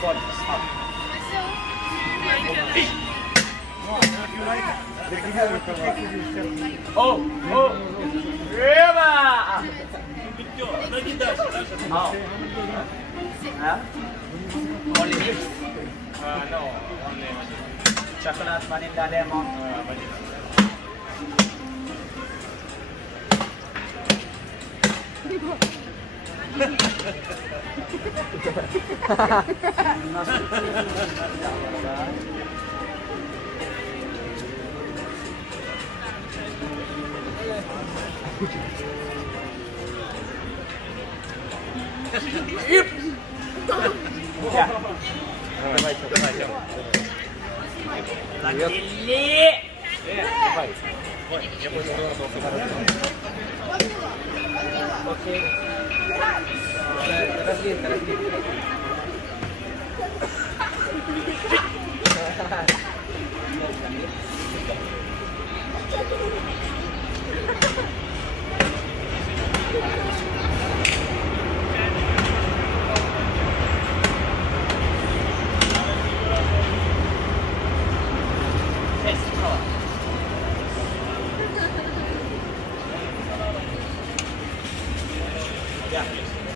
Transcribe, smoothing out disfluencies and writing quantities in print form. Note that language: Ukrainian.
Sorry, stop. Oh, oh, Reba! Oh. Huh? Only lips? No, only Chocolate, vanilla, lemon. vanilla. Ya. Давайте. Lagi. Давай. Ой, я буду Okey. Разлин. Yes,